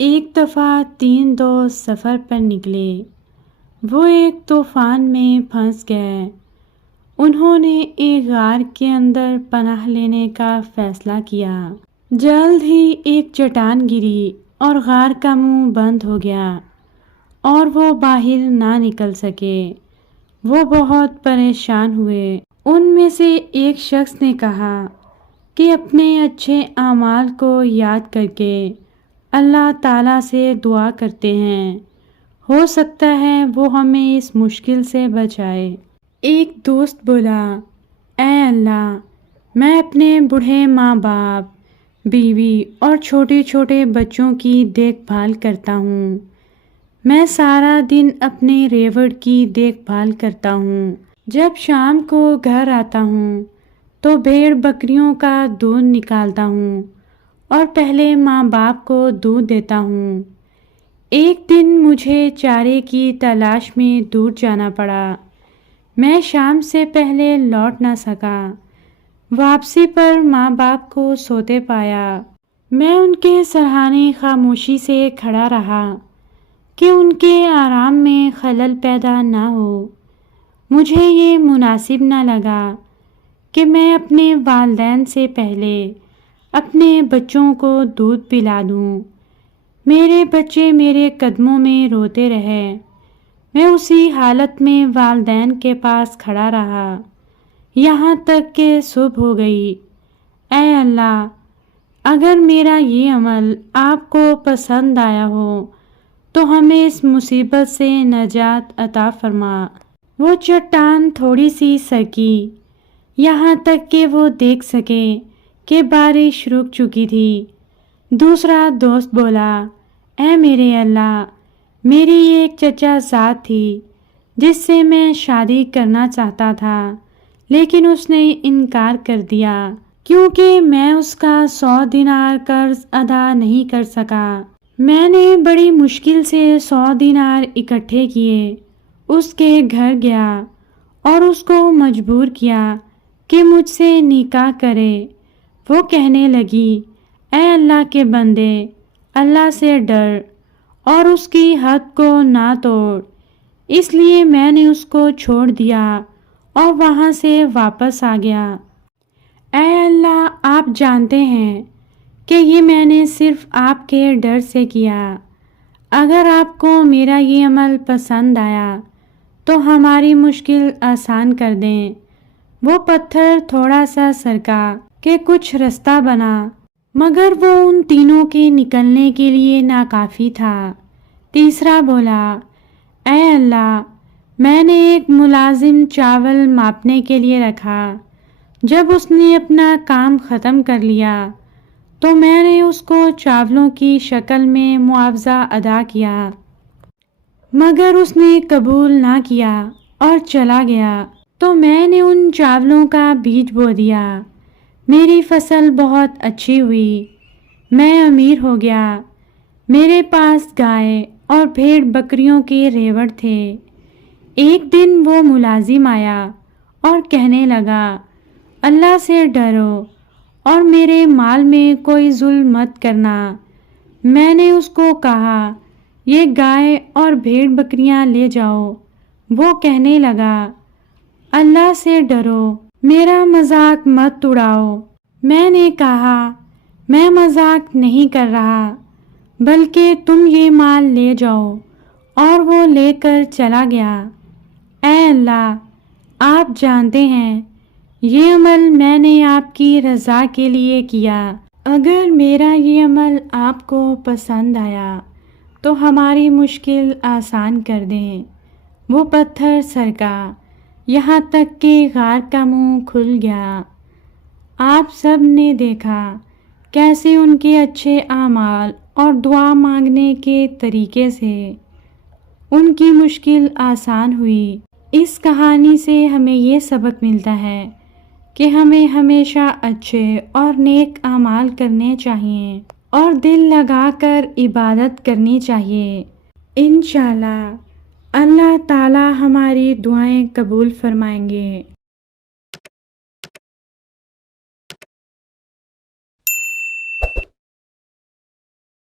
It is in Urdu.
ایک دفعہ 3 دوست سفر پر نکلے۔ وہ ایک طوفان میں پھنس گئے۔ انہوں نے ایک غار کے اندر پناہ لینے کا فیصلہ کیا۔ جلد ہی ایک چٹان گری اور غار کا منہ بند ہو گیا اور وہ باہر نہ نکل سکے۔ وہ بہت پریشان ہوئے۔ ان میں سے ایک شخص نے کہا کہ اپنے اچھے اعمال کو یاد کر کے اللہ تعالیٰ سے دعا کرتے ہیں، ہو سکتا ہے وہ ہمیں اس مشکل سے بچائے۔ ایک دوست بولا، اے اللہ، میں اپنے بوڑھے ماں باپ، بیوی اور چھوٹے چھوٹے بچوں کی دیکھ بھال کرتا ہوں۔ میں سارا دن اپنے ریوڑ کی دیکھ بھال کرتا ہوں۔ جب شام کو گھر آتا ہوں تو بھیڑ بکریوں کا دودھ نکالتا ہوں اور پہلے ماں باپ کو دودھ دیتا ہوں۔ ایک دن مجھے چارے کی تلاش میں دور جانا پڑا۔ میں شام سے پہلے لوٹ نہ سکا۔ واپسی پر ماں باپ کو سوتے پایا۔ میں ان کے سرہانے خاموشی سے کھڑا رہا کہ ان کے آرام میں خلل پیدا نہ ہو۔ مجھے یہ مناسب نہ لگا کہ میں اپنے والدین سے پہلے اپنے بچوں کو دودھ پلا دوں۔ میرے بچے میرے قدموں میں روتے رہے۔ میں اسی حالت میں والدین کے پاس کھڑا رہا یہاں تک کہ صبح ہو گئی۔ اے اللہ، اگر میرا یہ عمل آپ کو پسند آیا ہو تو ہمیں اس مصیبت سے نجات عطا فرما۔ وہ چٹان تھوڑی سی سرکی یہاں تک کہ وہ دیکھ سکے کہ بارش رک چکی تھی۔ دوسرا دوست بولا، اے میرے اللہ، میری ایک چچا زاد تھی جس سے میں شادی کرنا چاہتا تھا لیکن اس نے انکار کر دیا کیونکہ میں اس کا 100 دینار قرض ادا نہیں کر سکا۔ میں نے بڑی مشکل سے 100 دینار اکٹھے کیے، اس کے گھر گیا اور اس کو مجبور کیا کہ مجھ سے نکاح کرے۔ وہ کہنے لگی، اے اللہ کے بندے، اللہ سے ڈر اور اس کی حد کو نہ توڑ۔ اس لیے میں نے اس کو چھوڑ دیا اور وہاں سے واپس آ گیا۔ اے اللہ، آپ جانتے ہیں کہ یہ میں نے صرف آپ کے ڈر سے کیا۔ اگر آپ کو میرا یہ عمل پسند آیا تو ہماری مشکل آسان کر دیں۔ وہ پتھر تھوڑا سا سرکا کہ کچھ رستہ بنا، مگر وہ ان تینوں کے نکلنے کے لیے ناکافی تھا۔ تیسرا بولا، اے اللہ، میں نے ایک ملازم چاول ماپنے کے لیے رکھا۔ جب اس نے اپنا کام ختم کر لیا تو میں نے اس کو چاولوں کی شکل میں معاوضہ ادا کیا، مگر اس نے قبول نہ کیا اور چلا گیا۔ تو میں نے ان چاولوں کا بیج بو دیا۔ میری فصل بہت اچھی ہوئی، میں امیر ہو گیا۔ میرے پاس گائے اور بھیڑ بکریوں کے ریوڑ تھے۔ ایک دن وہ ملازم آیا اور کہنے لگا، اللہ سے ڈرو اور میرے مال میں کوئی ظلم مت کرنا۔ میں نے اس کو کہا، یہ گائے اور بھیڑ بکریاں لے جاؤ۔ وہ کہنے لگا، اللہ سے ڈرو، میرا مذاق مت اڑاؤ۔ میں نے کہا، میں مذاق نہیں کر رہا، بلکہ تم یہ مال لے جاؤ، اور وہ لے کر چلا گیا۔ اے اللہ، آپ جانتے ہیں یہ عمل میں نے آپ کی رضا کے لیے کیا۔ اگر میرا یہ عمل آپ کو پسند آیا تو ہماری مشکل آسان کر دیں۔ وہ پتھر سرکا یہاں تک کہ غار کا منہ کھل گیا۔ آپ سب نے دیکھا کیسے ان کے اچھے اعمال اور دعا مانگنے کے طریقے سے ان کی مشکل آسان ہوئی۔ اس کہانی سے ہمیں یہ سبق ملتا ہے کہ ہمیں ہمیشہ اچھے اور نیک اعمال کرنے چاہیے اور دل لگا کر عبادت کرنی چاہیے۔ انشاءاللہ اللہ تعالی ہماری دعائیں قبول فرمائیں گے۔